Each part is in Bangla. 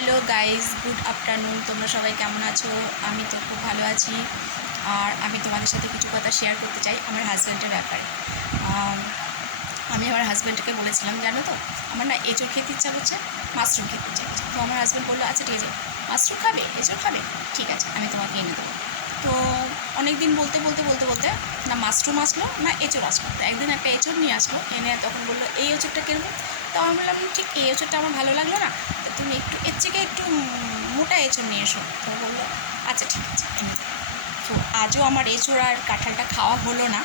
Hello guys, good afternoon. তোমরা সবাই কেমন আছো? আমি তো খুব ভালো আছি। আর আমি তোমাদের সাথে কিছু কথা শেয়ার করতে চাই আমার হাজব্যান্ডের ব্যাপারে। আমি আমার হাজব্যান্ডকে বলেছিলাম, জানো তো, আমার না এঁচড় খেতে ইচ্ছা করছে, মাশরুম খেতে ইচ্ছা করছে। তো আমার হাজব্যান্ড বললো, আচ্ছা ঠিক আছে, মাশরুম খাবে, এঁচড় খাবে, ঠিক আছে, আমি তোমাকে এনে দেবো। তো অনেক দিন বলতে বলতে বলতে বলতে না মাশরুম আসলো না এঁচড় আসলো। তো একদিন একটা এঁচড় নিয়ে আসলো, এনে তখন বললো এই এঁচড়টা কিনবো। তো আমি বললাম, ঠিক এই এঁচড়টা আমার ভালো লাগলো না, তো তুমি একটু এর থেকে একটু মোটা এঁচড় নিয়ে এসো। তো বললো আচ্ছা ঠিক আছে এনে দেবো। তো আজও আমার এঁচড় আর কাঁঠালটা খাওয়া হলো না।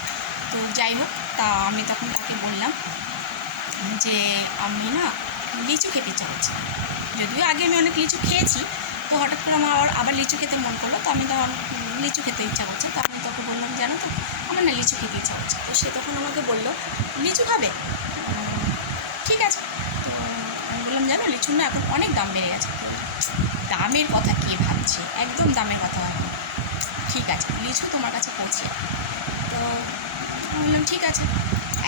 তো যাই হোক, তা আমি তখন তাকে বললাম যে আমি না লিচু খেতে ইচ্ছা করছি। যদিও আগে আমি অনেক লিচু খেয়েছি, তো হঠাৎ করে আমার আবার লিচু খেতে মন করলো। তো আমি তখন লিচু খেতে ইচ্ছা করছে, তো আমি তোকে বললাম, জানো তো, আমার না লিচু খেতে ইচ্ছা করছে। তো সে তখন আমাকে বললো, লিচু খাবে? ঠিক আছে। তো আমি বললাম, জানো লিচুর না এখন অনেক দাম বেড়ে গেছে। তো দামের কথা কে ভাবছে, একদম দামের কথা ভাবো। ঠিক আছে, লিচু তোমার কাছে পৌঁছে। তো আমি বললাম ঠিক আছে।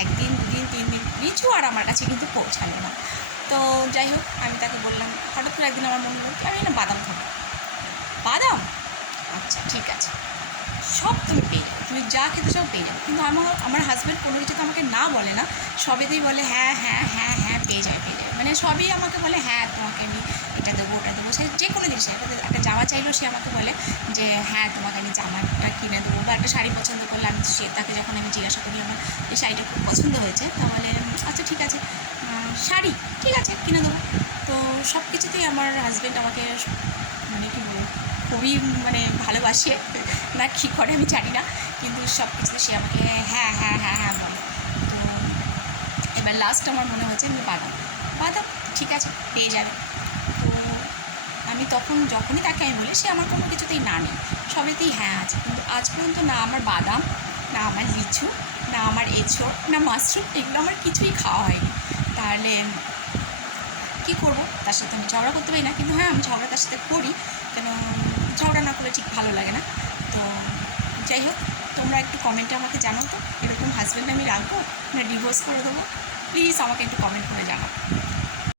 একদিন, দুদিন, 3 দিন লিচু আর আমার কাছে কিন্তু পৌঁছালো না। তো যাই হোক, আমি তাকে বললাম, হঠাৎ করে একদিন আমার মনে হলো কি আমি না বাদাম খাবো। বাদাম? আচ্ছা ঠিক আছে, সব তুমি পেয়ে যাবে, তুমি যা খেতে সব পেয়ে যাবে। কিন্তু আমার হাজব্যান্ড কোনো কিছু তো আমাকে না বলে না, সবেতেই বলে হ্যাঁ হ্যাঁ হ্যাঁ হ্যাঁ, পেয়ে যাবে পেয়ে যাবে, মানে সবই আমাকে বলে হ্যাঁ তোমাকে আমি এটা দেবো ওটা দেবো। সে যে কোনো জিনিস, একটা জামা চাইলেও সে আমাকে বলে যে হ্যাঁ তোমাকে আমি জামাটা কিনে দেবো। বা একটা শাড়ি পছন্দ করলে আমি তাকে যখন আমি জিজ্ঞাসা করি আমার এই শাড়িটা খুব পছন্দ হয়েছে, তাহলে আচ্ছা ঠিক আছে, শাড়ি ঠিক আছে কিনে দেবো। তো সব কিছুতেই আমার হাজব্যান্ড আমাকে মানে কী বলবো, খুবই মানে ভালোবাসে না কী করে আমি জানি না, কিন্তু সব কিছুতে সে আমাকে হ্যাঁ হ্যাঁ হ্যাঁ হ্যাঁ বলে। তো এবার লাস্ট আমার মনে হয়েছে আমি বাদাম, বাদাম ঠিক আছে পেয়ে যাবে। তো আমি তখন যখনই তাকে আমি বলি, সে আমার কোনো কিছুতেই না নেই, সবেতেই হ্যাঁ আছে। কিন্তু আজ পর্যন্ত না আমার বাদাম, না আমার লিচু, না আমার এঁচড়, না মাশরুম, এগুলো আমার কিছুই খাওয়া হয়নি। তাহলে কী করবো? তার সাথে আমি ঝগড়া করতে পারি না, কিন্তু হ্যাঁ আমি ঝগড়া তার সাথে করি, কেন ঝগড়া না করলে ঠিক ভালো লাগে না। তো যাই হোক, তোমরা একটু কমেন্টে আমাকে জানাও তো, এরকম হাজব্যান্ড আমি রাখবো না ডিভোর্স করে দেবো? প্লিজ আমাকে একটু কমেন্ট করে জানাও।